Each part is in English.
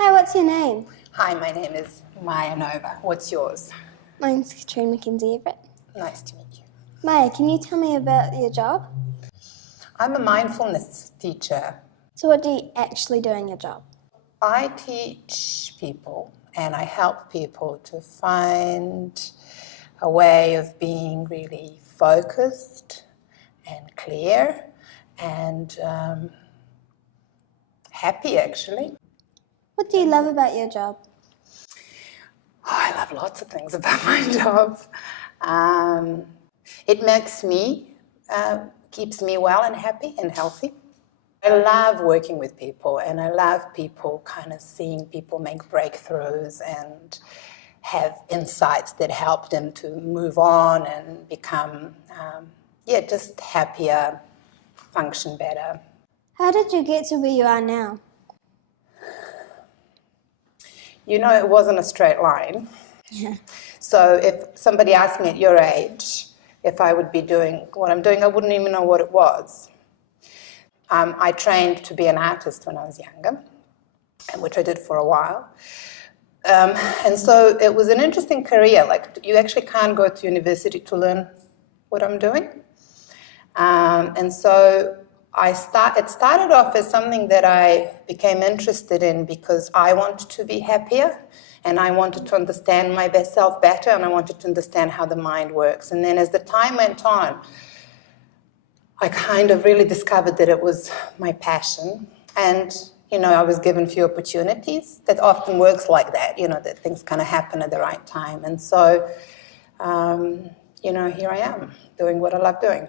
Hi, what's your name? Hi, my name is Maya Nova. What's yours? Mine's Katrine Mackenzie Everett. Nice to meet you. Maya, can you tell me about your job? I'm a mindfulness teacher. So what do you actually do in your job? I teach people and I help people to find a way of being really focused and clear and happy, actually. What do you love about your job? Oh, I love lots of things about my job. It makes me, keeps me well and happy and healthy. I love working with people, and I love people kind of seeing people make breakthroughs and have insights that help them to move on and become, just happier, function better. How did you get to where you are now? You know, it wasn't a straight line. Yeah. So if somebody asked me at your age if I would be doing what I'm doing, I wouldn't even know what it was. I trained to be an artist when I was younger, which I did for a while. And so it was an interesting career. Like, you actually can't go to university to learn what I'm doing. And so it started off as something that I became interested in because I wanted to be happier and I wanted to understand my best self better and I wanted to understand how the mind works. And then as the time went on, I kind of really discovered that it was my passion. And, you know, I was given few opportunities. That often works like that, you know, that things kind of happen at the right time. And so, here I am doing what I love doing.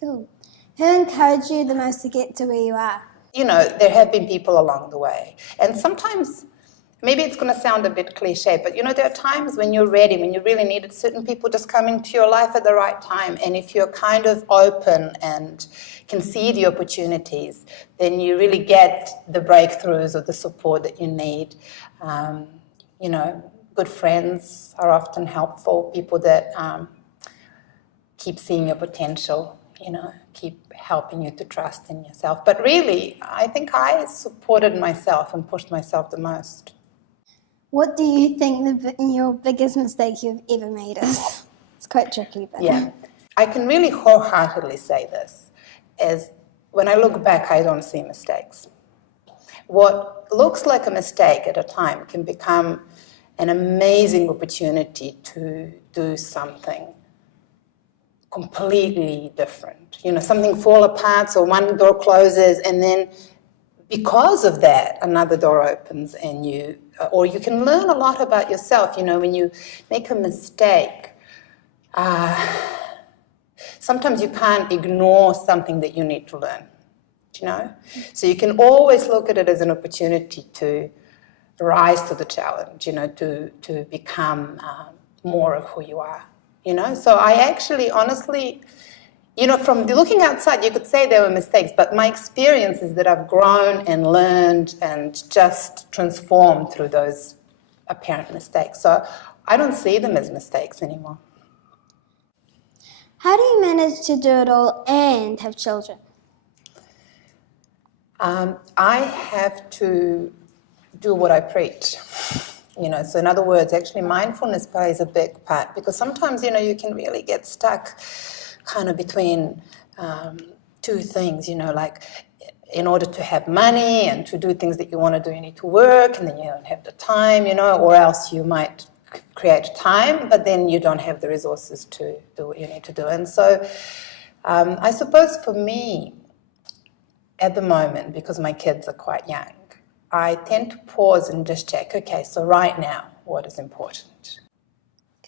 Cool. Who encouraged you the most to get to where you are? You know, there have been people along the way. And sometimes, maybe it's going to sound a bit cliche, but, you know, there are times when you're ready, when you really need it, certain people just come into your life at the right time. And if you're kind of open and can see the opportunities, then you really get the breakthroughs or the support that you need. Good friends are often helpful, people that keep seeing your potential, keep helping you to trust in yourself. But really, I think I supported myself and pushed myself the most. What do you think your biggest mistake you've ever made is? It's quite tricky, but... Yeah. I can really wholeheartedly say this, is when I look back, I don't see mistakes. What looks like a mistake at a time can become an amazing opportunity to do something completely different. You know, something fall apart, so one door closes, and then because of that, another door opens, and you can learn a lot about yourself. You know, when you make a mistake, sometimes you can't ignore something that you need to learn, you know? So you can always look at it as an opportunity to rise to the challenge, you know, to become more of who you are, you know? So I actually, honestly, you know, from looking outside, you could say there were mistakes, but my experience is that I've grown and learned and just transformed through those apparent mistakes. So I don't see them as mistakes anymore. How do you manage to do it all and have children? I have to do what I preach. You know, so in other words, actually mindfulness plays a big part because sometimes, you know, you can really get stuck kind of between two things, you know, like in order to have money and to do things that you want to do, you need to work and then you don't have the time, you know, or else you might create time, but then you don't have the resources to do what you need to do. And so I suppose for me, at the moment, because my kids are quite young, I tend to pause and just check, okay, so right now, what is important?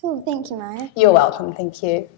Cool, thank you, Maya. You're welcome, thank you.